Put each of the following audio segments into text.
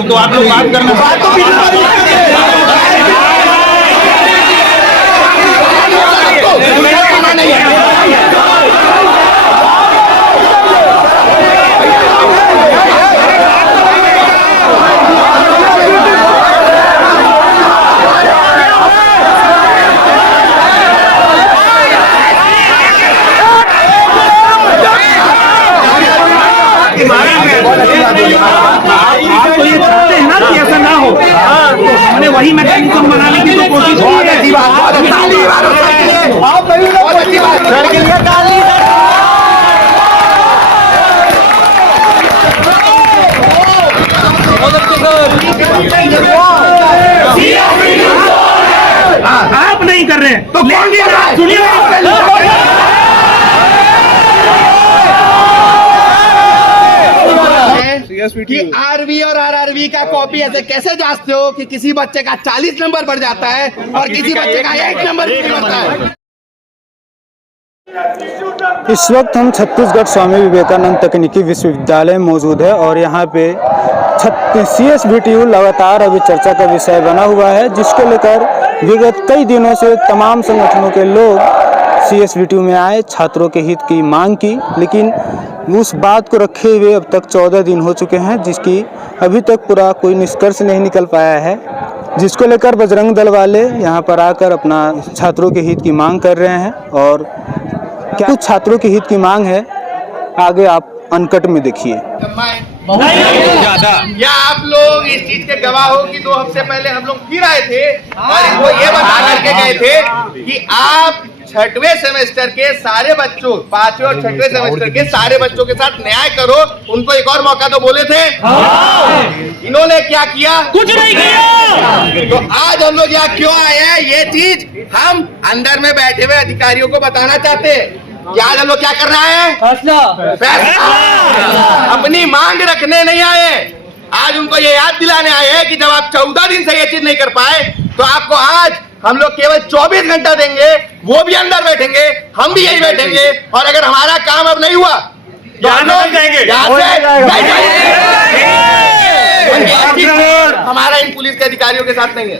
तो आप लोग बात करना वही मैकेनिज्म बनाने की तो कोशिश की है। आप नहीं कर रहे तो सुनिए कि आरवी और आरआरवी का कॉपी ऐसे कैसे जांचते हो कि किसी बच्चे का 40 नंबर बढ़ जाता है और किसी बच्चे का 1 नंबर भी बढ़ता है। इस वक्त हम छत्तीसगढ़ स्वामी विवेकानंद तकनीकी विश्वविद्यालय में मौजूद है और यहाँ पे CSBTU लगातार अभी चर्चा का विषय बना हुआ है, जिसको लेकर विगत कई दिनों से तमाम संगठनों के लोग CSBTU में आए, छात्रों के हित की मांग की, लेकिन उस बात को रखे हुए अब तक 14 दिन हो चुके हैं, जिसकी अभी तक पूरा कोई निष्कर्ष नहीं निकल पाया है, जिसको लेकर बजरंग दल वाले यहाँ पर आकर अपना छात्रों के हित की मांग कर रहे हैं। और क्या कुछ छात्रों के हित की मांग है, आगे आप अनकट में देखिए। या आप लोग इस चीज के गवाह हो कि 2 हफ्ते पहले हम लोग फिर आए थे और इनको ये बता करके गए थे कि आप 6वें सेमेस्टर के सारे बच्चों, 5वें और 6वें सेमेस्टर के सारे बच्चों के साथ न्याय करो, उनको एक और मौका तो बोले थे। इन्होंने क्या किया? कुछ नहीं किया। तो आज हम लोग यहाँ क्यों आए हैं, ये चीज हम अंदर में बैठे हुए अधिकारियों को बताना चाहते हैं कि आज हम लोग क्या कर रहे हैं? फैसला। अपनी मांग रखने नहीं आए, आज उनको ये याद दिलाने आए हैं कि जब आप 14 दिन से ये चीज नहीं कर पाए तो आपको आज हम लोग केवल 24 घंटा देंगे, वो भी अंदर बैठेंगे, हम भी यही बैठेंगे, और अगर हमारा काम अब नहीं हुआ तो हम लोग हमारा इन पुलिस के अधिकारियों के साथ नहीं है,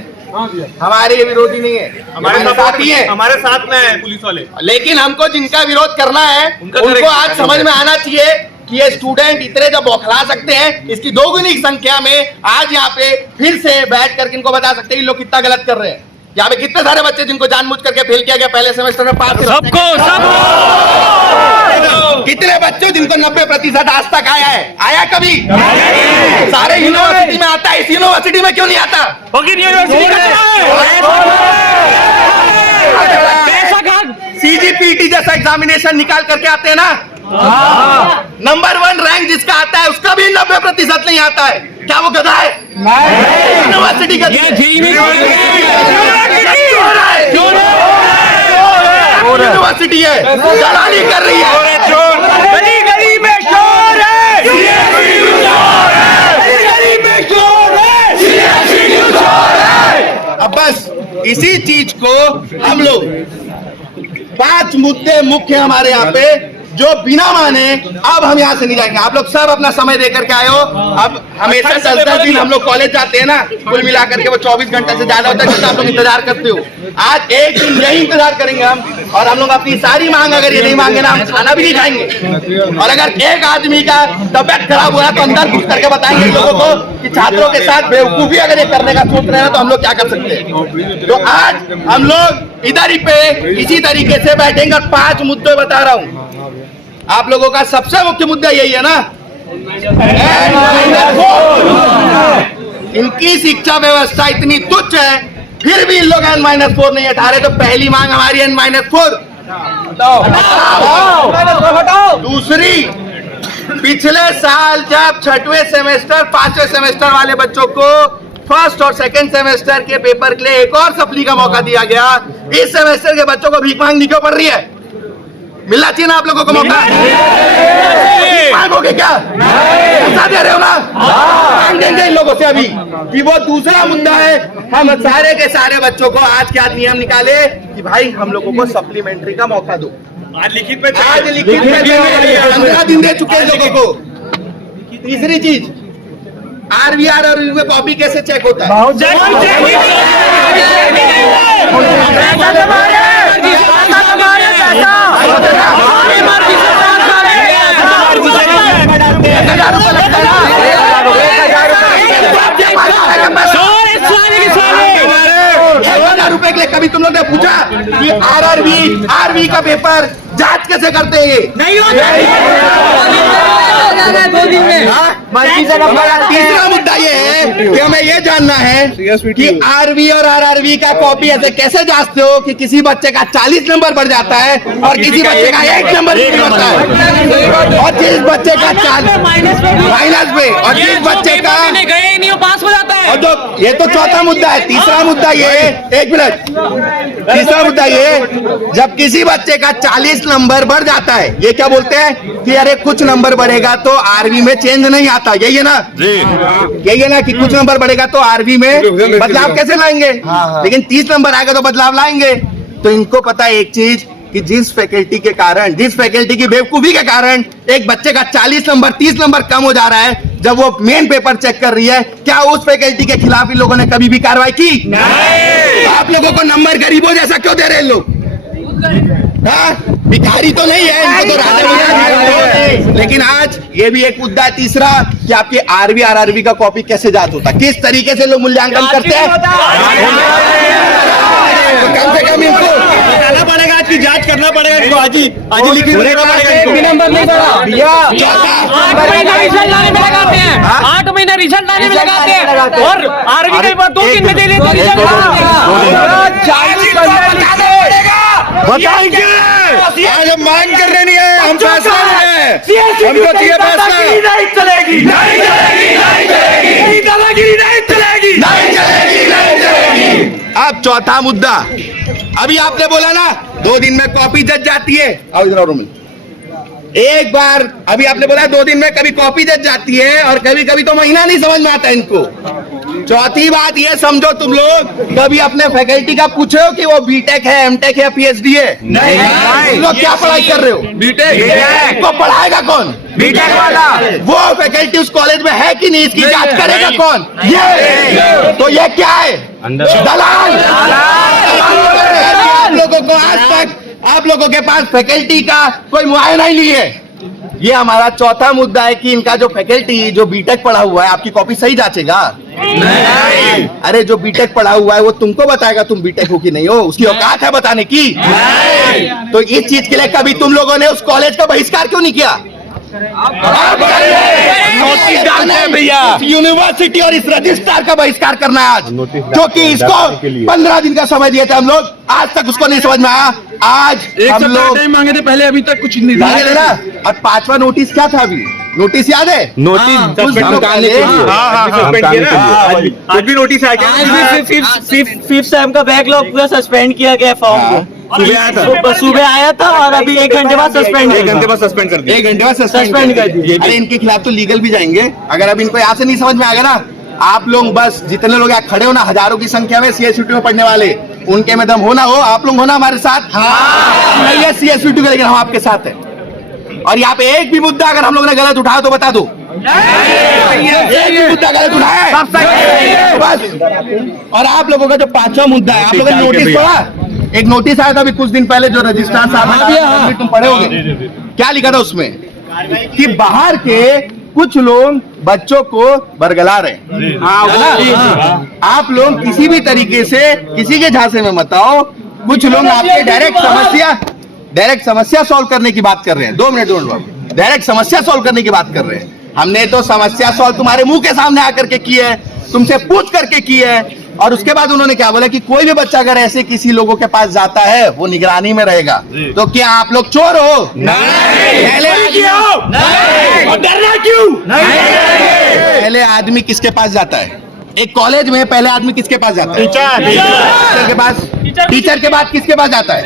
हमारे ये विरोधी नहीं है, हमारे साथी है, हमारे साथ में है पुलिस वाले। लेकिन हमको जिनका विरोध करना है उनको आज समझ में आना चाहिए कि ये स्टूडेंट इतने जब बौखला सकते हैं, इसकी 2 गुनी संख्या में आज यहाँ पे फिर से बैठ करके इनको बता सकते हैं कि लोग कितना गलत कर रहे हैं। यहाँ पे कितने सारे बच्चे जिनको जानबूझ करके फेल किया गया पहले सेमेस्टर में, पास सबको कितने बच्चों जिनको 90% आज तक आया है? आया कभी? सारे यूनिवर्सिटी में आता है, इस यूनिवर्सिटी में क्यों नहीं आता? CGPT जैसा एग्जामिनेशन निकाल करके आते हैं ना, नंबर 1 रैंक जिसका आता है उसका भी 90% नहीं आता है। क्या वो गधा है? यूनिवर्सिटी का यूनिवर्सिटी है, दलाली कर रही है, गली गली में शोर है, गली में शोर है। अब बस इसी चीज को हम लोग 5 मुद्दे मुख्य हमारे यहाँ पे जो बिना माने अब हम यहाँ से नहीं जाएंगे। आप लोग सब अपना समय दे करके आए हो। अब हमेशा 10-10 दिन हम लोग कॉलेज जाते हैं ना, कुल मिलाकर के वो 24 घंटे से ज्यादा होता है जितना आप लोग इंतजार करते हो। आज एक दिन यही इंतजार करेंगे हम, और हम लोग अपनी सारी मांग अगर ये नहीं मांगे ना, हम खाना भी नहीं खाएंगे। और अगर एक आदमी का तबियत खराब हुआ तो अंदर घुस करके बताएंगे लोगों को कि छात्रों के साथ बेवकूफी अगर ये करने का सोच रहे हैं तो हम लोग क्या कर सकते हैं। तो आज हम लोग इधर ही पे इसी तरीके से बैठेंगे और 5 मुद्दे बता रहा हूँ। आप लोगों का सबसे मुख्य मुद्दा यही है ना, इनकी शिक्षा व्यवस्था इतनी तुच्छ है फिर भी इन लोग N-4 नहीं हटा रहे। तो पहली मांग हमारी N-4 हटाओ। दूसरी, पिछले साल जब 6वें सेमेस्टर 5वें सेमेस्टर वाले बच्चों को फर्स्ट और सेकंड सेमेस्टर के पेपर के लिए एक और सप्ली का मौका दिया गया। इस सेमेस्टर के बच्चों को भीख मांगनी क्यों पड़ रही है? मिलना चाहिए ना आप लोगों को मौका। मांगोगे क्या? पैसा दे रहे हो ना? मांग देंगे इन लोगों से अभी कि वो दूसरा मुद्दा है। हम सारे के सारे बच्चों को आज के आज नियम निकाले कि भाई हम लोगों को सप्लीमेंट्री का मौका दो। आज लिखित में 15 दिन दे चुके हैं लोगों को। तीसरी चीज, आरवीआर और में कॉपी कैसे चेक होता है? ₹1,000 के लिए कभी तुम लोग ने पूछा कि आरवी का पेपर जांच कैसे करते हैं? ये नहीं होता। 2 दिन में। तीसरा मुद्दा ये है कि हमें ये जानना है कि आरवी और आरआरवी का कॉपी ऐसे कैसे जांचते हो कि किसी बच्चे का 40 नंबर बढ़ जाता है और किसी बच्चे का 1 नंबर नहीं बढ़ता है, और जिस बच्चे का माइनस में और जिस बच्चे का गए नहीं पास हो जाता है। और तो ये तो चौथा मुद्दा है। तीसरा मुद्दा ये, एक मिनट, तीसरा मुद्दा ये, जब किसी बच्चे का 40 नंबर बढ़ जाता है, ये क्या बोलते हैं कि अरे कुछ नंबर बढ़ेगा तो आरवी में चेंज नहीं आता, यही है ना? यही है ना कि कुछ नंबर बढ़ेगा तो आरवी में बदलाव कैसे लाएंगे? लेकिन 30 नंबर आएगा तो बदलाव लाएंगे। तो इनको पता है एक चीज कि जिस फैकल्टी के कारण, जिस फैकल्टी की बेवकूफी के कारण एक बच्चे का 40 नंबर 30 नंबर कम हो जा रहा है, जब वो मेन पेपर चेक कर रही है, क्या उस फैकल्टी के खिलाफ इन लोगों ने कभी भी कार्रवाई की? नहीं। तो आप लोगों को नंबर गरीबों जैसा क्यों दे रहे हैं लोग? भिखारी तो नहीं है, इनको तो राजा बना। लेकिन आज ये भी एक मुद्दा है तीसरा कि आपके आरवी आरआरवी का कॉपी कैसे जांच होता है, किस तरीके से लोग मूल्यांकन करते हैं। तो कम से कम इनको बताना पड़ेगा, आज की जांच करना पड़ेगा इनको, आज ही लिखित देना पड़ेगा इनको। नंबर नहीं बढ़ा भैया, 8 महीना रिजल्ट लाने में लगाते हैं, 8 महीना रिजल्ट लाने में लगाते हैं, और आरवी का पेपर 2 दिन में दे देते हैं। बताएंगे, आज हम मांग कर रहे नहीं है, हम फैसला ले रहे हैं, हमको चाहिए फैसला। नहीं चलेगी, नहीं चलेगी, नहीं चलेगी, दादागिरी नहीं चलेगी, नहीं चलेगी, नहीं चलेगी। अब चौथा मुद्दा, अभी आपने बोला ना 2 दिन में कॉपी जज जाती है। आओ इधर आओ, एक बार अभी आपने बोला 2 दिन में कभी कॉपी जज जाती है और कभी कभी तो महीना नहीं समझ में आता इनको। चौथी बात ये समझो, तुम लोग कभी अपने फैकल्टी का पूछे हो कि वो बीटेक है, एमटेक है, पीएचडी है? नहीं। तुम लोग क्या पढ़ाई कर रहे हो? बीटेक। को पढ़ाएगा कौन? बीटेक वाला। वो फैकल्टी उस कॉलेज में है कि नहीं, इसकी जांच करेगा कौन? ये। तो ये क्या है? दलाल। आप लोगों को आज तक आप लोगों के पास फैकल्टी का कोई मुआयना ही नहीं है। ये हमारा चौथा मुद्दा है कि इनका जो फैकल्टी जो बीटेक पढ़ा हुआ है, आपकी कॉपी सही जांचेगा? नहीं। अरे जो बीटेक पढ़ा हुआ है वो तुमको बताएगा तुम बीटेक हो कि नहीं हो, उसकी औकात है बताने की? नहीं। तो इस चीज के लिए कभी तुम लोगों ने उस कॉलेज का बहिष्कार क्यों नहीं किया? नोटिस डालना है भैया, यूनिवर्सिटी और इस रजिस्ट्रार का बहिष्कार करना है आज, क्योंकि इसको 15 दिन का समय दिए थे हम लोग, आज तक उसको नहीं समझ में आया। आज हम लोग मांगे थे पहले, अभी तक कुछ नहीं मांगे थे ना। और 5वां नोटिस क्या था? अभी नोटिस याद है? नोटिस कुछ दिनों पहले आज भी नोटिस आ गया। 5th सेम का बैकलॉग पूरा सस्पेंड किया गया फॉर्म को। सुबह आया था और अभी 1 घंटे बाद सस्पेंड, 1 घंटे बाद सस्पेंड कर दिया। 1 घंटे बाद सस्पेंड कर दिया। अरे इनके खिलाफ तो लीगल भी जाएंगे अगर अब इनको यहाँ से नहीं समझ में आ गया ना। आप लोग बस जितने लोग यहाँ खड़े हो ना, हजारों की संख्या में सीएसयूटी में पढ़ने वाले, उनके में दम होना हो, आप लोग होना हमारे साथ। नहीं है सीएसयूटी का, लेकिन हम आपके साथ हैं। और यहाँ पे एक भी मुद्दा अगर हम लोग ने गलत उठाया तो बता दो। एक भी मुद्दा गलत उठाया बस। और आप लोगों का जो 5वां मुद्दा है, आप लोगों ने नोटिस पढ़ा? एक नोटिस आया था अभी कुछ दिन पहले जो रजिस्ट्रार साहब ने, तुम पढ़े होंगे, क्या लिखा था उसमें कि बाहर के कुछ लोग बच्चों को बरगला रहे। आप लोग किसी भी तरीके से किसी के झांसे में मत आओ। कुछ लोग आपके डायरेक्ट समस्या सॉल्व करने की बात कर रहे हैं। 2 मिनट डायरेक्ट समस्या सॉल्व करने की बात कर रहे हैं। हमने तो समस्या सॉल्व तुम्हारे मुंह के सामने आकर के की है, तुमसे पूछ करके की है। और उसके बाद उन्होंने क्या बोला कि कोई भी बच्चा अगर ऐसे किसी लोगों के पास जाता है वो निगरानी में रहेगा। तो क्या आप लोग चोर हो? नहीं। और डरना क्यों? नहीं। पहले आदमी किसके पास जाता है? एक कॉलेज में पहले आदमी किसके पास जाता है? टीचर के पास। टीचर के बाद किसके पास जाता है?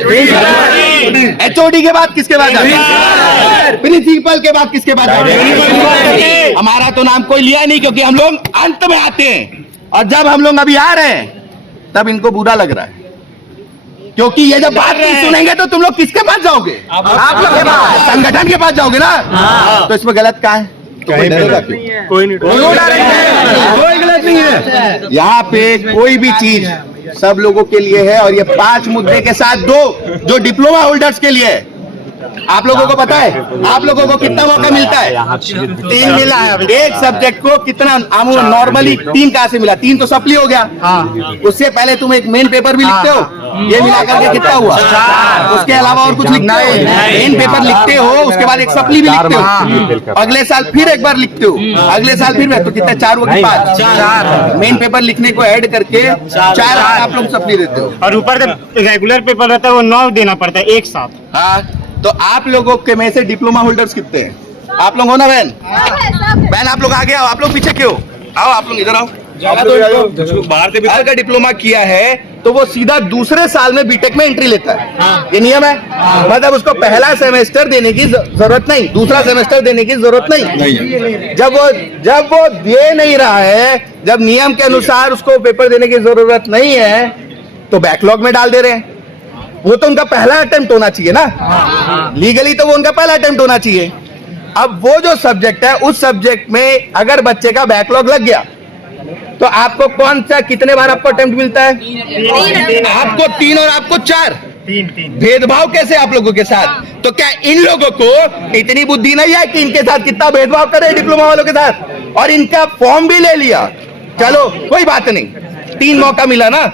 HOD के बाद किसके पास जाता है? प्रिंसिपल के बाद किसके पास जाता है? हमारा तो नाम कोई लिया नहीं, क्योंकि हम लोग अंत में आते हैं, और जब हम लोग अभी आ रहे हैं तब इनको बुरा लग रहा है, क्योंकि ये जब बात नहीं सुनेंगे तो तुम लोग किसके पास जाओगे? आप लोग के पास, संगठन के पास जाओगे ना। तो इसमें गलत कहाँ है? कोई डरेगा क्यों? कोई गलत नहीं है। यहाँ पे कोई भी चीज सब लोगों के लिए है, और ये 5 मुद्दे के साथ 2 जो डिप्लोमा होल्डर्स के लिए है। आप लोगों को पता है आप लोगों को कितना मौका मिलता है? 3 मिला है। एक सब्जेक्ट को कितना नॉर्मली 3 कहाँ से मिला? 3 तो सप्ली हो गया। उससे पहले तुम एक मेन पेपर भी लिखते हो, ये मिलाकर के कितना हुआ? उसके अलावा और कुछ लिखते हो? मेन पेपर लिखते हो, उसके बाद एक सप्ली भी लिखते हो, अगले साल फिर एक बार लिखते हो, अगले साल फिर, तो कितना 4 हुआ? 5 मेन पेपर लिखने को ऐड करके 4 आप लोग सप्ली देते हो, और ऊपर रेगुलर पेपर रहता है वो 9 देना पड़ता है एक साथ। हाँ, तो आप लोगों के में से डिप्लोमा होल्डर्स कितने हैं? आप लोग हो ना बहन? बहन आप लोग आगे आओ, आप लोग पीछे क्यों? आओ, आप लोग इधर आओ। बाहर से भी अगर डिप्लोमा किया है तो वो सीधा दूसरे साल में बीटेक में एंट्री लेता है। ये नियम है। मतलब उसको पहला सेमेस्टर देने की जरूरत नहीं, दूसरा सेमेस्टर देने की जरूरत नहीं। जब वो दे नहीं रहा है, जब नियम के अनुसार उसको पेपर देने की जरूरत नहीं है, तो बैकलॉग में डाल दे रहे हैं। वो तो उनका पहला अटेम्प्ट होना चाहिए ना, लीगली तो वो उनका पहला अटेम्प्ट होना चाहिए। अब वो जो सब्जेक्ट है, उस सब्जेक्ट में अगर बच्चे का बैकलॉग लग गया तो आपको कौन सा, कितने बार आपको अटेम्प्ट मिलता है? 3 आपको 3 और आपको 4। 3 भेदभाव कैसे आप लोगों के साथ? तो क्या इन लोगों को इतनी बुद्धि नहीं है कि इनके साथ कितना भेदभाव करे डिप्लोमा वालों के साथ? और इनका फॉर्म भी ले लिया, चलो कोई बात नहीं, 3 मौका मिला ना,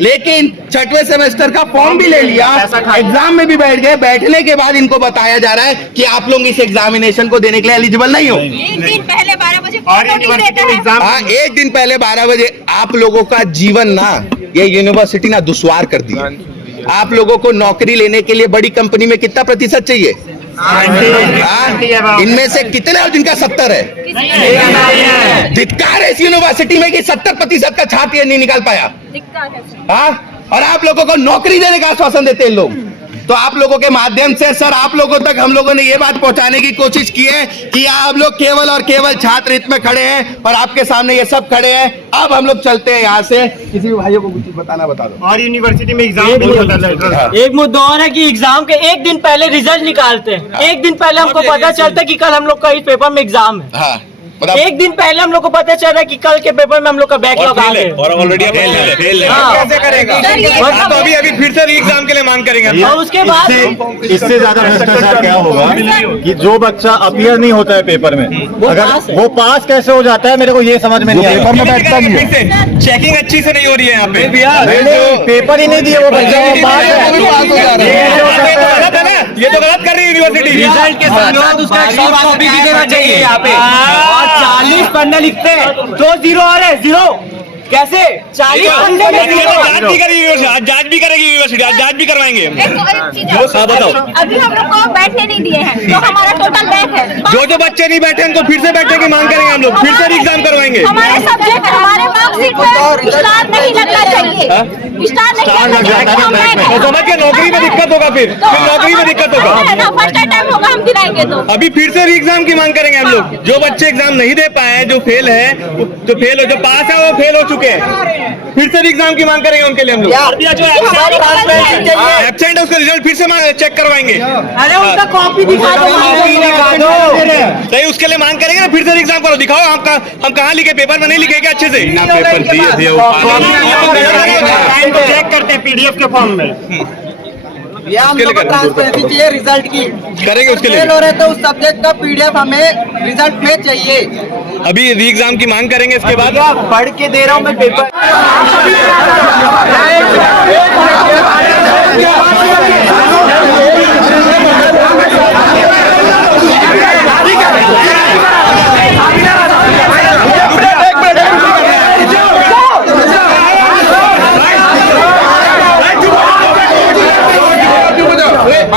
लेकिन 6वें सेमेस्टर का फॉर्म भी ले लिया, एग्जाम में भी बैठ गए। बैठने के बाद इनको बताया जा रहा है कि आप लोग इस एग्जामिनेशन को देने के लिए एलिजिबल नहीं हो। एक दिन पहले 12 बजे हाँ, एक दिन पहले 12 बजे। आप लोगों का जीवन ना, ये यूनिवर्सिटी ना दुश्वार कर दिया। आप लोगों को नौकरी लेने के लिए बड़ी कंपनी में कितना प्रतिशत चाहिए? इनमें से कितने और जिनका 70 है? धिक्कार है इस यूनिवर्सिटी में कि 70% का छात्र ये नहीं निकाल पाया। हाँ, और आप लोगों को नौकरी देने का आश्वासन देते हैं लोग। तो आप लोगों के माध्यम से सर, आप लोगों तक हम लोगों ने ये बात पहुंचाने की कोशिश की है कि आप लोग केवल और केवल छात्र हित में खड़े हैं, और आपके सामने ये सब खड़े हैं। अब हम लोग चलते हैं यहाँ से। किसी भी भाइयों को कुछ बताना बता दो। और यूनिवर्सिटी में एग्जाम भी नहीं होता। एक मुद्दा और है कि एग्जाम के एक दिन पहले रिजल्ट निकालते हैं। एक दिन पहले हमको पता चलता है कि कल हम लोग का इस पेपर में एग्जाम है। हाँ, एक दिन पहले हम लोग को पता चल रहा है कि कल के पेपर में हम लोग का बैकलॉग आ गया, और ऑलरेडी फेल है। हाँ। कैसे करेगा? तो अभी फिर से एग्जाम के लिए मांग करेंगे। और उसके बाद इससे ज्यादा भ्रष्टाचार क्या होगा कि जो बच्चा अपीयर नहीं होता है पेपर में, अगर वो पास कैसे हो जाता है, मेरे को ये समझ में नहीं आया। पेपर में बैठता नहीं है, चेकिंग अच्छी से नहीं हो रही है यहाँ पे। पेपर ही नहीं दिए वो बच्चा, वो पास है। ये तो गलत कर रही है यूनिवर्सिटी। रिजल्ट के साथ उसका सॉफ्ट कॉपी भी देना चाहिए यहाँ पे। और 40 पन्ने लिखते हैं तो 0 आ रहे, 0 कैसे? 40 पन्ने में 0। जांच भी करेगी यूनिवर्सिटी, आज जांच भी करेगी यूनिवर्सिटी, आज जांच भी करवाएंगे। बताओ, अभी हम लोग को बैठने नहीं दिए हैं, तो हमारा टोटल बैक है। जो बच्चे नहीं बैठे उनको फिर से बैठने की मांग करेंगे हम लोग, फिर से एग्जाम करवाएंगे। हमारे सब्जेक्ट, हमारे मार्कशीट में स्टार नहीं लगना चाहिए, स्टार नहीं लगना चाहिए। तो समझ के नौकरी में दिक्कत होगा, फिर नौकरी में दिक्कत होगा। फर्स्ट टाइम होगा, हम दिलाएंगे। तो अभी फिर से एग्जाम की मांग करेंगे हम लोग। जो बच्चे एग्जाम नहीं दे पाए हैं, जो फेल है, जो पास है वो फेल हो चुके हैं, फिर से एग्जाम की मांग करेंगे उनके लिए हम लोग। एब्सेंट है उसका रिजल्ट फिर से चेक करवाएंगे। अरे उनका कॉपी दिखा दो। नहीं, उसके लिए मांग करेंगे ना, फिर से एग्जाम करो, दिखाओ हम कहाँ लिखे, पेपर में नहीं लिखे क्या अच्छे से? पेपर दिए चेक करते हैं पीडीएफ के फॉर्म में। ट्रांसपेरेंसी चाहिए रिजल्ट की, करेंगे उसके लिए। फेल हो रहे तो उस सब्जेक्ट का पीडीएफ हमें रिजल्ट में चाहिए। अभी री एग्जाम की मांग करेंगे इसके बाद। पढ़ के दे रहा हूँ मैं पेपर।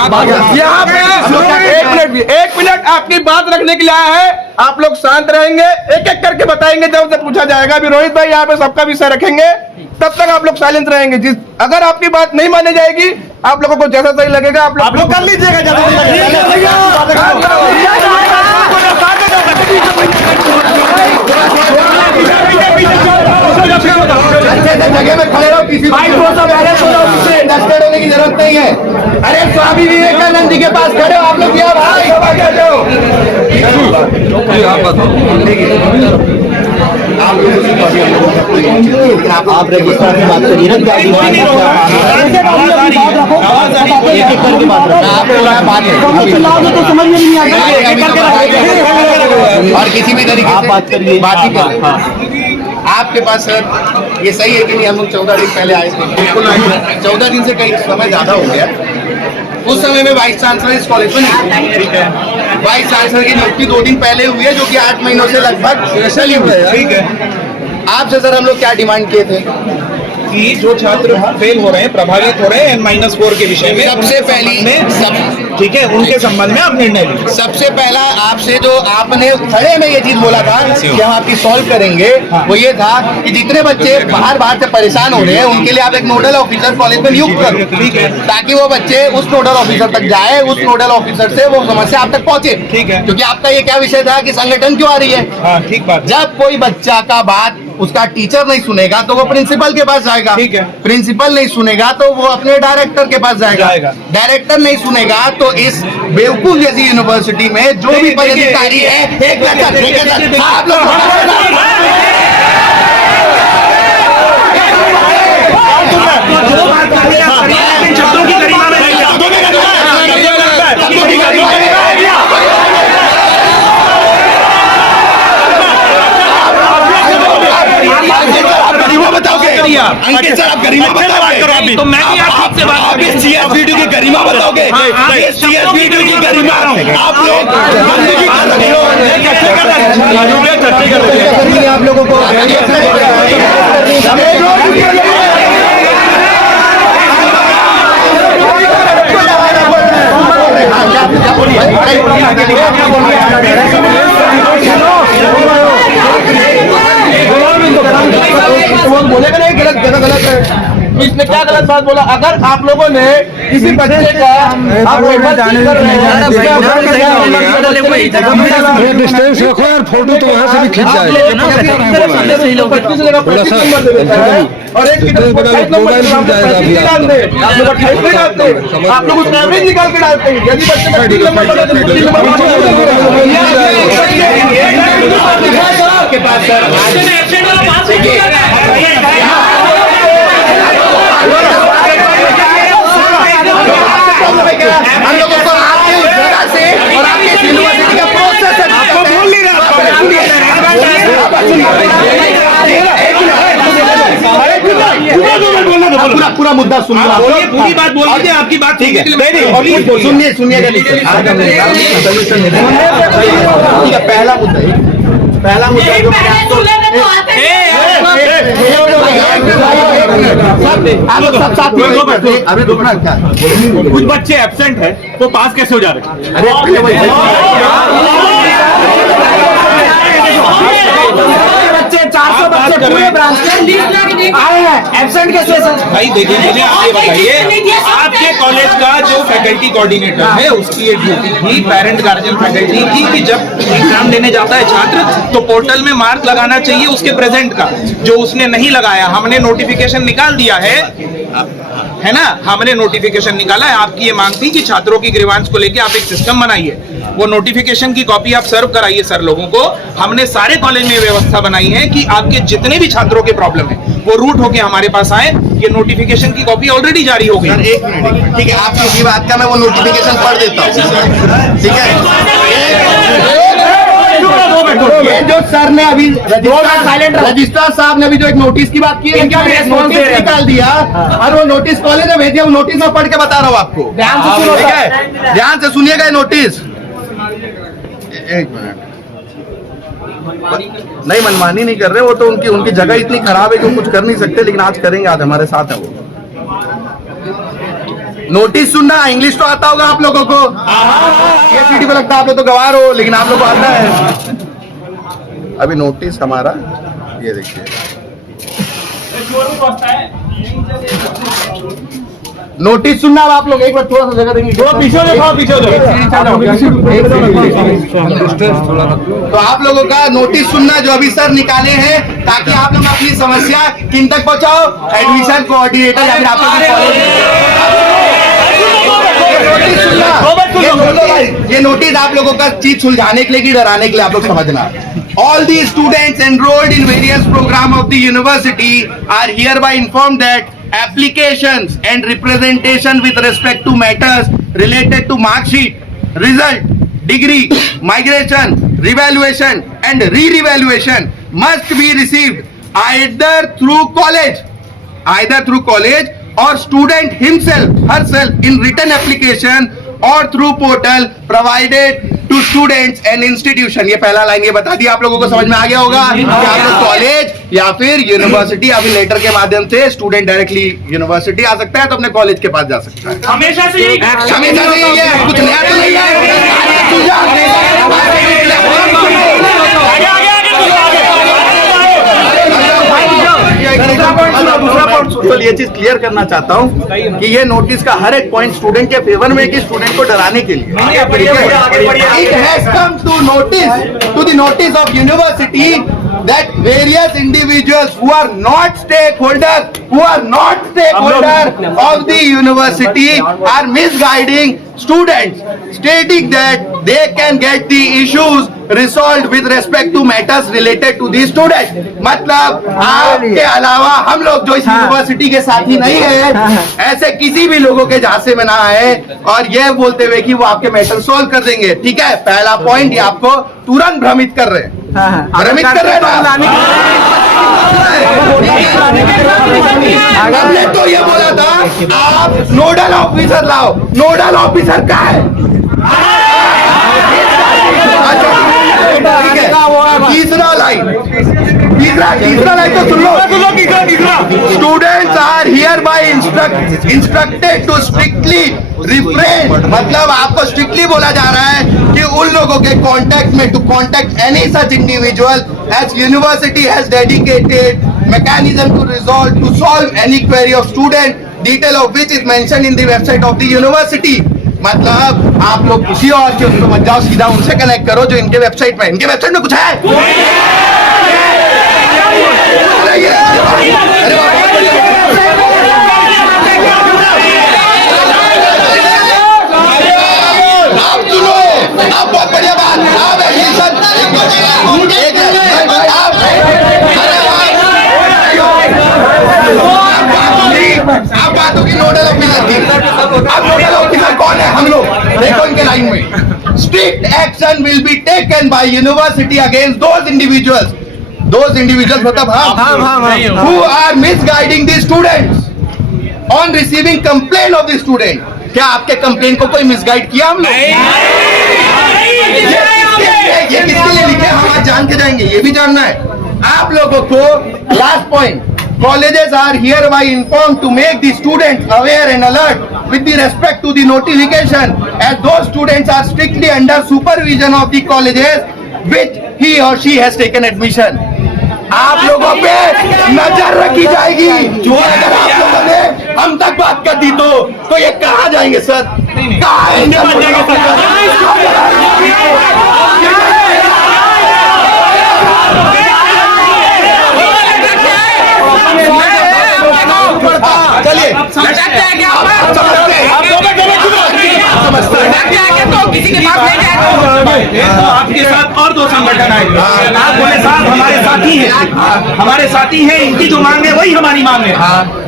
यहाँ पे एक मिनट आपकी बात रखने के लिए आया है। आप लोग शांत रहेंगे, एक एक करके बताएंगे, जब से पूछा जाएगा। अभी रोहित भाई यहाँ पे सबका विषय रखेंगे, तब तक आप लोग साइलेंट रहेंगे। अगर आपकी बात नहीं मानी जाएगी, आप लोगों को जैसा सही लगेगा आप लोग कर लीजिएगा। जगह में खड़े रहो, किसी इंटरेस्टेड होने की जरूरत नहीं है। अरे स्वामी विवेकानंद जी के पास खड़े हो आप लोग, क्या भाई आप रजिस्ट्रार की बात करिए और किसी भी तरीके आप बात करिए, बात ही करिए। आपके पास सर ये सही है कि नहीं? हम लोग 14 दिन पहले आए थे, बिल्कुल 14 दिन से कई समय ज्यादा हो गया। उस समय में वाइस चांसलर इस कॉलेज में नहीं, ठीक है। वाइस चांसलर की नियुक्ति 2 दिन पहले हुई है, जो कि 8 महीनों से लगभग चली हुई है, ठीक है। आपसे सर हम लोग क्या डिमांड किए थे कि जो छात्र फेल हो रहे हैं, प्रभावित हो रहे हैं N-4 के विषय में, सबसे पहली ठीक है, उनके संबंध में आप निर्णय लीजिए। सबसे पहला आपसे जो आपने खड़े में ये चीज बोला था कि हम आपकी सॉल्व करेंगे, वो ये था कि जितने बच्चे बाहर से परेशान हो रहे हैं उनके लिए आप एक नोडल ऑफिसर कॉलेज में नियुक्त करो, ठीक है, ताकि वो बच्चे उस नोडल ऑफिसर तक जाए, उस नोडल ऑफिसर से वो समस्या आप तक पहुंचे, ठीक है। क्योंकि आपका ये क्या विषय था कि संगठन क्यों आ रही है? हाँ, ठीक बात। जब कोई बच्चा का बात उसका टीचर नहीं सुनेगा तो वो प्रिंसिपल के पास जाएगा, ठीक है। प्रिंसिपल नहीं सुनेगा तो वो अपने डायरेक्टर के पास जाएगा, डायरेक्टर नहीं सुनेगा तो इस बेवकूफ जैसी यूनिवर्सिटी में जो भी पदाधिकारी है आप लोग अंकित सर आप गरिमा बताओगे, तो मैं भी आप से बात करूं। CSBD की गरिमा बताओगे, CSBD की गरिमा आप लोग आप लोगों को बोलेगा नहीं गलत गलत है। इसमें क्या गलत बात बोला? अगर आप लोगों ने किसी बच्चे का आप जाने डिस्टेंस रखो यार, फोटो तो वहाँ से भी खींच जाए और एक आप लोग उसका एवरेज निकाल के डालते हैं। यदि बच्चे के पास हम लोगों को आपके जगह से और आपके यूनिवर्सिटी का प्रोसेस आपको बोल नहीं रहा, पूरा मुद्दा सुनना, पूरी बात बोल दीजिए, आपकी बात ठीक है। सुनिए सुनिएगा, ठीक है। पहला मुद्दा जो अभी दोपहर क्या कुछ बच्चे एब्सेंट है तो पास कैसे हो जा रहे? बच्चे 400 बच्चे पूरे ब्रांच के आए हैं, एब्सेंट कैसे सर? भाई देखिए, मुझे आप ये बताइए, आपके कॉलेज का जो फैकल्टी कोऑर्डिनेटर है उसकी ये ड्यूटी थी, पेरेंट गार्जियन फैकल्टी की, कि जब एग्जाम देने जाता है छात्र तो पोर्टल में मार्क लगाना चाहिए उसके प्रेजेंट का, जो उसने नहीं लगाया। हमने नोटिफिकेशन निकाल दिया है ना, हमने नोटिफिकेशन निकाला है। आपकी ये मांग थी कि छात्रों की ग्रीवांस को लेके आप एक सिस्टम बनाइए, वो नोटिफिकेशन की कॉपी आप सर्व कराइए सर लोगों को। हमने सारे कॉलेज में व्यवस्था बनाई है कि आपके जितने भी छात्रों के प्रॉब्लम है वो रूट होके हमारे पास आए। ये नोटिफिकेशन की कॉपी ऑलरेडी जारी हो गई। एक मिनट, ठीक है, आपकी इसी बात का मैं वो नोटिफिकेशन पढ़ देता हूँ, ठीक है। ये जो सर ने अभी रजिस्ट्रार साहब ने अभी जो एक नोटिस की बात की है, नोटिस निकाल दिया और वो नोटिस कॉलेज में भेजे, वो नोटिस में पढ़ के बता रहा हूँ आपको, ध्यान से सुनिएगा ये नोटिस। एक मिनट, नहीं मनमानी नहीं कर रहे, वो तो उनकी जगह इतनी खराब है कि वो कुछ कर नहीं सकते, लेकिन आज करेंगे, आज हमारे साथ है वो। नोटिस सुनना, इंग्लिश तो आता होगा आप लोगों को। ये सीटी पे लगता है आप लोग तो गवार हो, लेकिन आप लोग को आता है। अभी नोटिस हमारा ये देखिए, नोटिस सुनना आप लोग। एक बार थोड़ा सा जगह देंगे, तो आप लोगों का नोटिस सुनना जो अभी सर निकाले हैं, ताकि आप लोग अपनी समस्या किन तक पहुंचाओ, एडमिशन कोऑर्डिनेटर या फिर आप लोग ये नोटिस आप लोगों का चीज सुलझाने के लिए कि डराने के लिए, आप लोग समझना। All the students enrolled in various program of the university are hereby informed that applications and representation with respect to matters related to mark sheet, result, degree, migration, revaluation and re-revaluation must be received either through college or student himself, herself in written application or through portal provided to students and institution। ये पहला line ये बता दिया, आप लोगों को समझ में आ गया होगा कि आप लोग कॉलेज या फिर यूनिवर्सिटी या फिर लेटर के माध्यम से स्टूडेंट डायरेक्टली यूनिवर्सिटी आ सकता है तो अपने कॉलेज के पास जा सकता है। हमेशा से यही है, कुछ नया तो नहीं दूसरा पॉइंट ये चीज क्लियर करना चाहता हूँ कि ये नोटिस का हर एक पॉइंट स्टूडेंट के फेवर में, कि स्टूडेंट को डराने के लिए। It has come to the notice of university that various individuals who are not stakeholders of the university are misguiding students, stating that they can get the issues resolved with respect to matters related to the student। मतलब आपके अलावा हम लोग जो इस university के साथी नहीं है, ऐसे किसी भी लोगों के झांसे में ना आए और ये बोलते हुए कि वो आपके मैटर सॉल्व कर देंगे। ठीक है, पहला पॉइंट, ये आपको तुरंत भ्रमित कर रहे हैं, भ्रमित कर रहे हैं। हमने तो ये बोला था आप नोडल ऑफिसर लाओ, नोडल ऑफिसर का है। तीसरा लाइन तो सुन लो। Students are hereby instructed to strictly refrain, मतलब आपको स्ट्रिक्टली बोला जा रहा है कि उन लोगों के कांटेक्ट में to contact any such individual as university has dedicated mechanism to solve any query of student, detail of which is mentioned in the website of the university। मतलब आप लोग किसी और के उसको मत जाओ, सीधा उनसे कनेक्ट करो जो इनके वेबसाइट में, इनके वेबसाइट में कुछ है। आप सुनो, आप बहुत बढ़िया बात, आप बातों की नोडल ऑफिसर थी। अब नोडल ऑफिसर कौन है? हम लोग। देखो इनके लाइन में, strict action will be taken by university against those individuals मतलब हम who are misguiding the students on receiving complaint of the student। क्या आपके कंप्लेंट को कोई मिसगाइड किया हम लोग? ये किसके लिए लिखे हम आज जान के जाएंगे, ये भी जानना है आप लोगों को। Last point, colleges are hereby informed to make the students aware and alert with the respect to the notification, as those students are strictly under supervision of the colleges which he or she has taken admission। आप लोगों पे नजर रखी जाएगी, जो अगर आप लोगों ने हम तक बात कर दी तो ये कहाँ जाएंगे सर? चलिए किसी के पास नहीं जाएगा। आपके साथ और दो संगठन आए, आप बोले साहब हमारे साथी हैं, हमारे साथी हैं, इनकी जो मांग है वही हमारी मांग है।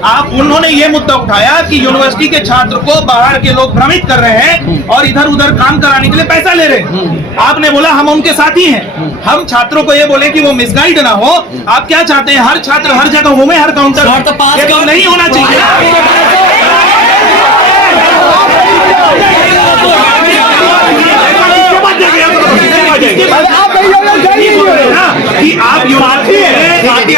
आप उन्होंने ये मुद्दा उठाया कि यूनिवर्सिटी के छात्र को बाहर के लोग भ्रमित कर रहे हैं और इधर उधर काम कराने के लिए पैसा ले रहे हैं। आपने बोला हम उनके साथी हैं, हम छात्रों को ये बोले कि वो मिसगाइड ना हो। आप क्या चाहते हैं, हर छात्र हर जगह घूमे, हर काउंटर? ये तो नहीं होना चाहिए कि आप यूनिवर्सिटी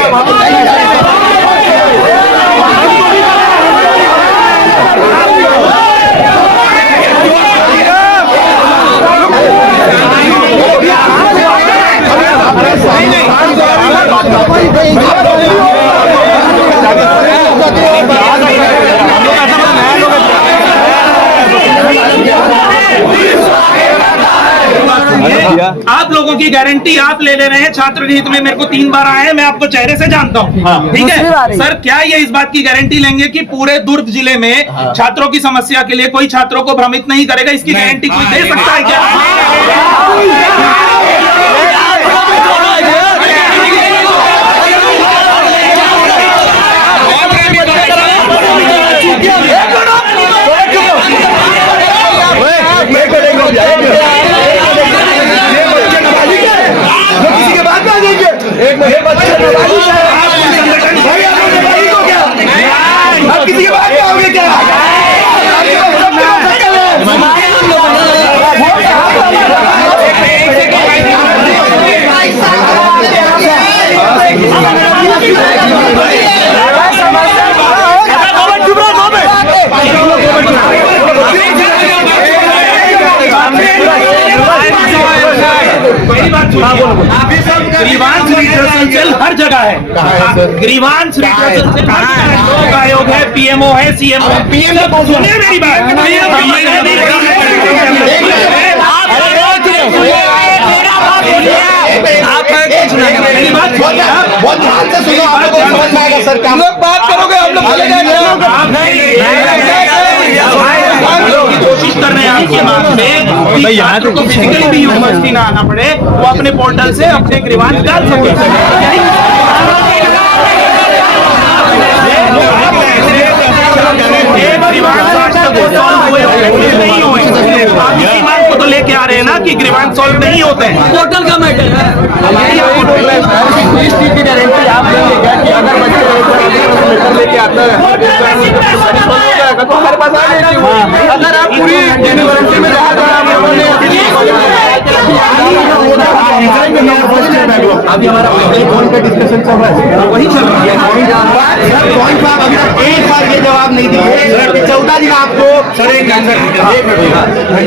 छात्रों की गारंटी आप ले रहे हैं। छात्र हित में मेरे को 3 बार आए हैं, मैं आपको चेहरे से जानता हूँ, ठीक है सर। क्या ये इस बात की गारंटी लेंगे कि पूरे दुर्ग जिले में छात्रों की समस्या के लिए कोई छात्रों को भ्रमित नहीं करेगा? इसकी गारंटी कोई दे सकता है क्या? ग्रीवांस रिड्रेसल सेल हर जगह है। ग्रीवांस रिड्रेसल सेल लोक आयोग है, पीएमओ है, सीएमओ है। सुनिए मेरी बात, मेरी बात बहुत ध्यान से सुनो, आपको समझ में आएगा सर। हम लोग बात करोगे, हम लोग चले जाएंगे। कोशिश कर रहे हैं आपके बात में छात्र को फिजिकली भी यूनिवर्सिटी ना आना पड़े, वो अपने पोर्टल से अपने ग्रीवांस डाल सके। नहीं हुए, आप इसी बात को तो लेके आ रहे हैं ना कि ग्रीवांस सॉल्व नहीं होते हैं। पोर्टल का मैटर है। इस चीज की गारंटी आप देंगे क्या कि अगर बच्चे लेके आता है तो हमारे पास आ जाएगी। अगर आप पूरी यूनिवर्सिटी में अभी हमारा फोन पे डिस्कशन चल रहा है, वही चल रहा है। एक बार ये जवाब नहीं दिए 14 दिन आपको।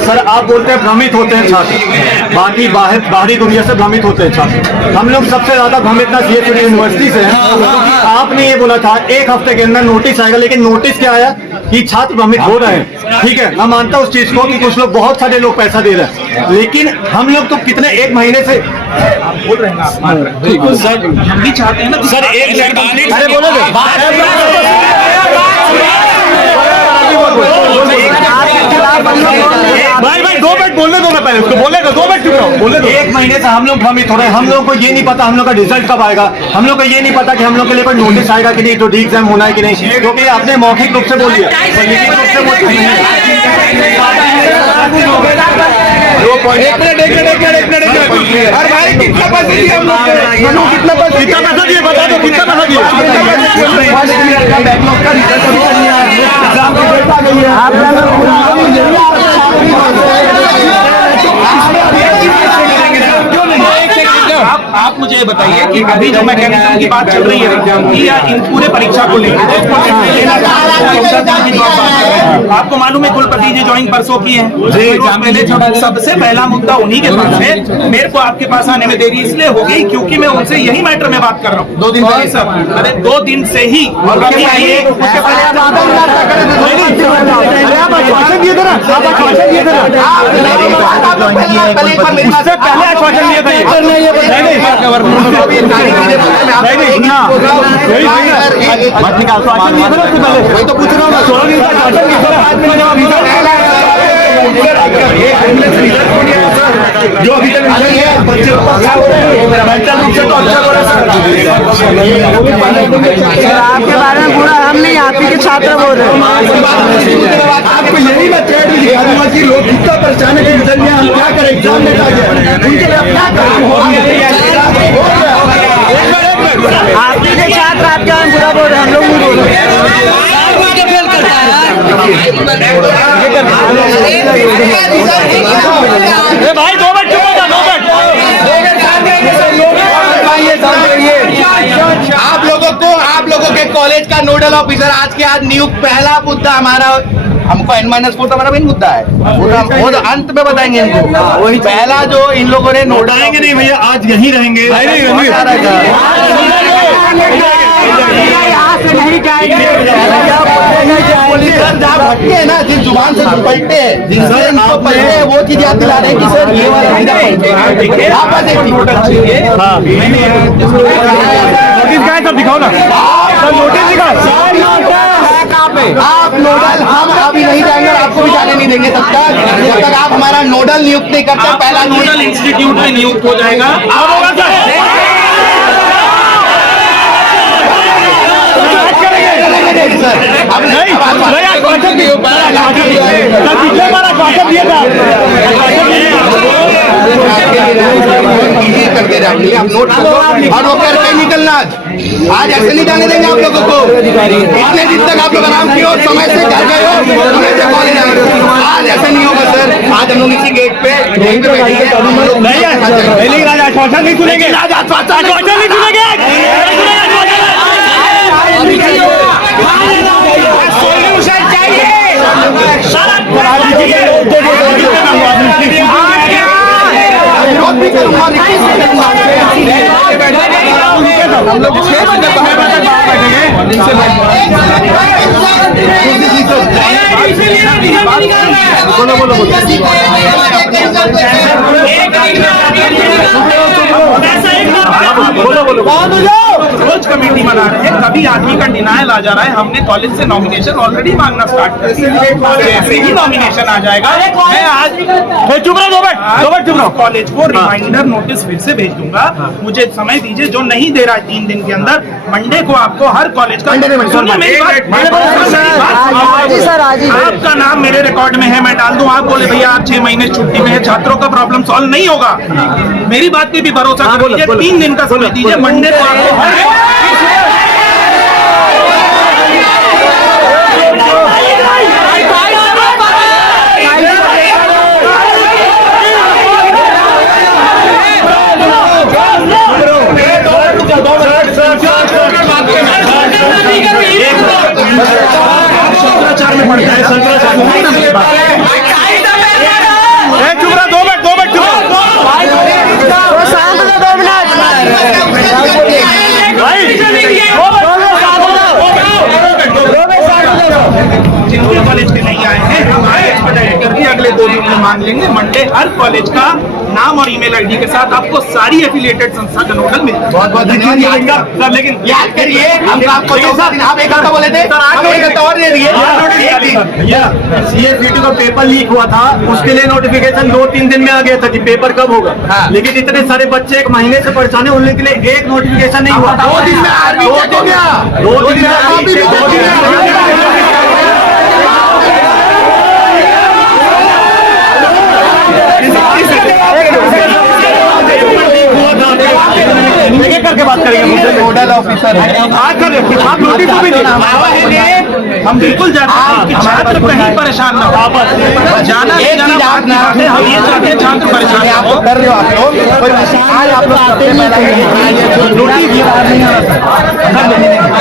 सर आप बोलते हैं भ्रमित होते हैं छात्र, बाहरी दुनिया से भ्रमित होते हैं छात्र। हम लोग सबसे ज्यादा भ्रमित ना सीएचडी यूनिवर्सिटी से हैं, क्योंकि आपने ये बोला था 1 हफ्ते के अंदर नोटिस आएगा, लेकिन नोटिस क्या आया कि छात्र भ्रमित हो रहे हैं। ठीक है, मैं मानता हूँ उस चीज को कि कुछ लोग, बहुत सारे लोग पैसा दे रहे हैं, लेकिन हम लोग तो कितने 1 महीने से बोल रहे हैं आप सर, हम भी चाहते हैं ना सर। एक अरे बोलो भाई 2 मिनट बोलने दो, मैं पहले उसको बोलने दो, 2 मिनट चुप रहो, बोलने दो। 1 महीने से हम लोग भ्रमित हो रहे हैं। हम लोगों को ये नहीं पता हम लोग का रिजल्ट कब आएगा, हम लोग को ये नहीं पता कि हम लोग के लिए कोई नोटिस आएगा कि नहीं, तो डी एग्जाम होना है कि नहीं, क्योंकि आपने मौखिक रूप से बोल दिया, लिखित रूप से बोल दिया। भाई कितना पैसा दिए हम लोग, कितना पैसा दिए बता दो, कितना पैसा दिए? आप मुझे बताइए कि अभी जो मैकेनिज्म की बात चल रही है कि या इन पूरे परीक्षा को लेकर आपको मालूम है कुलपति जी ज्वाइन परसों की है। पहले सबसे पहला मुद्दा उन्हीं के पास है। मेरे को आपके पास आने में देरी इसलिए हो गई क्योंकि मैं उनसे यही मैटर में बात कर रहा हूँ 2 दिन से सर। अरे 2 दिन से ही तो पूछ रहा हूँ जो अभी तक बच्चे को अच्छा हो रहा है, मेंटल रूप से तो अच्छा हो रहा है सर। आपके बारे में पूरा हम नहीं, आप ही के छात्र बोल रहे हैं। आपको यही मैं थ्रेड भी दिखा दूंगा कि लोग कितना परेशान है कि रिजल्ट में हम क्या करें, एग्जाम में क्या करें, उनके लिए क्या करें। आप ही के छात्र आपके बारे में बुरा बोल रहे हैं, हम लोग नहीं बोल रहे। भाई 2 मिनट चुप हो जा, 2 मिनट। आप लोगों के कॉलेज का नोडल ऑफिसर आज नियुक्त, पहला मुद्दा हमारा, हमको N-4 तो हमारा मेन मुद्दा है, वो तो अंत में बताएंगे इनको। पहला जो इन लोगों ने नोडल आएंगे नहीं भैया, आज यहीं रहेंगे। भटके है ना, जिस जुबान से पलटे हैं, जिनसे इनको पलटे हैं, वो चीज याद दिला रहे हैं कि सर ये वाला नोटिस का है, सब दिखाओ ना, सब नोटिस दिखाओ। आप नोडल, हम अभी नहीं जाएंगे और आपको भी जाने नहीं देंगे तब तक आप हमारा नोडल नियुक्त नहीं करते। पहला नोडल इंस्टीट्यूट में नियुक्त हो जाएगा। कर दे रहे आप नोट कर दो और वो करके निकलना। आज ऐसे नहीं जाने देंगे आप लोगों को। इतने दिन तक आप लोग आराम किए हो, समय से घर गए हो, समय से कॉलेज आए हो। आज ऐसे नहीं होगा सर। आज हम लोग इसी गेट पे यहीं पे बैठेंगे। आश्वासन नहीं सुनेंगे, आश्वासन नहीं सुनेंगे। रोज कमेटी बना रहे हैं, कभी आदमी का डिनायल आ जा रहा है। हमने कॉलेज से नॉमिनेशन ऑलरेडी मांगना स्टार्ट कर दिया। जैसे ही नॉमिनेशन आ जाएगा, मैं आज चुप रहो, कॉलेज को रिमाइंडर नोटिस फिर से भेज दूंगा। मुझे समय दीजिए, जो नहीं दे रहा है 3 दिन के अंदर, मंडे को आपको हर कॉलेज का सुनिए मेरी बात, आपका नाम मेरे रिकॉर्ड में है, मैं डाल दूं। आप बोले भैया आप 6 महीने छुट्टी में है, छात्रों का प्रॉब्लम सॉल्व नहीं होगा। मेरी बात पे भी भरोसा कर लीजिए, 3 दिन का समय दीजिए, मंडे को आपको शंकराचार्य में पढ़ता है। चुप रहा, 2 मिनट जिनके कॉलेज के नहीं आए हैं, हमारे एक्सपर्ट करके अगले 2 दिन में मांग लेंगे। मंडे हर कॉलेज का नाम और ईमेल आईडी के साथ आपको सारी एफिलिएटेड संस्था का नोडल मिल जाएगा। बहुत बहुत धन्यवाद सर। लेकिन याद करिए, हम आपको 14 दिन, आप 1 हफ्ता बोले थे, हम 1 हफ्ता और दे दिए। CA-CT का पेपर लीक हुआ था, उसके लिए नोटिफिकेशन 2-3 दिन में आ गया था कि पेपर कब होगा। लेकिन इतने सारे बच्चे 1 महीने से परेशान है, उनके लिए 1 नोटिफिकेशन नहीं हुआ। 2 दिन में आर्मी चेक हो गया। 2 दिन में करके बात करेंगे। नोडल ऑफिसर हम बिल्कुल जानते हैं कि छात्र कहीं परेशान ना हो। जाना नहीं जाना बात नहीं है, हम ये चाहते हैं छात्र परेशान ना हो। कर रहे हो आप लोग। आज आप लोग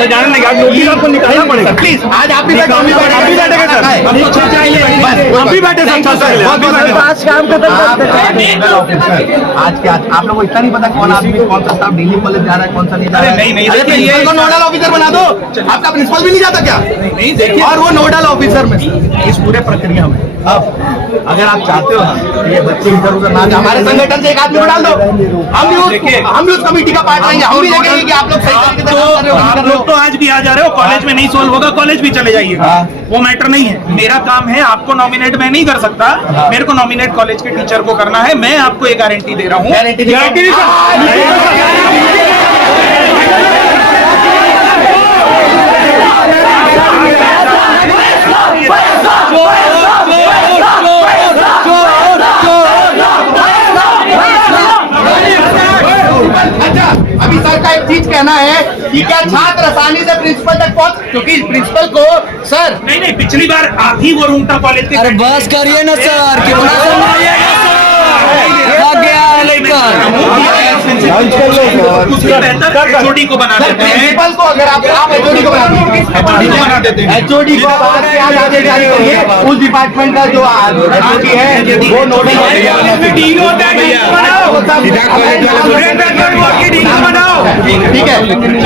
जाने नहीं, नोटिस आपको निकालना पड़ेगा। प्लीज आज आप भी बैठे सर, हम भी बैठे आज क्या आप लोगों को इतना नहीं पता कौन आदमी कौन सा स्टाफ दिल्ली कॉलेज जा रहा है, कौन सा नहीं जा रहा है? नहीं, प्रिंसिपल को नोडल ऑफिसर बना दो। आपका प्रिंसिपल भी नहीं जाता क्या? नहीं देखिए, और वो नोडल ऑफिसर में इस पूरे प्रक्रिया में अब अगर आप चाहते हो ना ये बच्चे इधर उधर ना जाए, हमारे संगठन से 1 आदमी को डाल दो। हम भी उस कमेटी का पार्ट रहेंगे। हम भी देखेंगे कि आप लोग सही तरीके से काम कर रहे हो, आप लोग तो आज भी आ जा रहे हो। कॉलेज में नहीं सोल्व होगा, कॉलेज भी चले जाइएगा, वो मैटर नहीं है। मेरा काम है, आपको नॉमिनेट मैं नहीं कर सकता, मेरे को नॉमिनेट कॉलेज के टीचर को करना है। मैं आपको एक गारंटी दे रहा हूँ। अभी सर का एक चीज कहना है कि क्या छात्र आसानी से प्रिंसिपल तक पहुंच, क्योंकि प्रिंसिपल को सर नहीं पिछली बार आप ही वो रूम था कॉलेज के। अरे बस करिए ना सर, कितना एचओडी को बना देते हैं। प्रिंसिपल को अगर आप एचओडी को बना देते हैं, एचओडी को आदेश जारी करिए। उस डिपार्टमेंट का जो एचओडी है वो नोटिस ठीक है,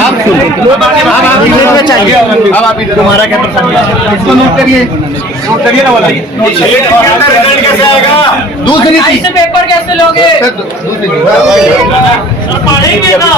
आप सुनो, आप इधर में चाहिए, अब आप इधर तुम्हारा क्या पसंद, इसको नोट करिए ना वाला। कैसे आएगा? दूसरी चीज पेपर कैसे लोगे? दूसरी चीज पढ़ेंगे ना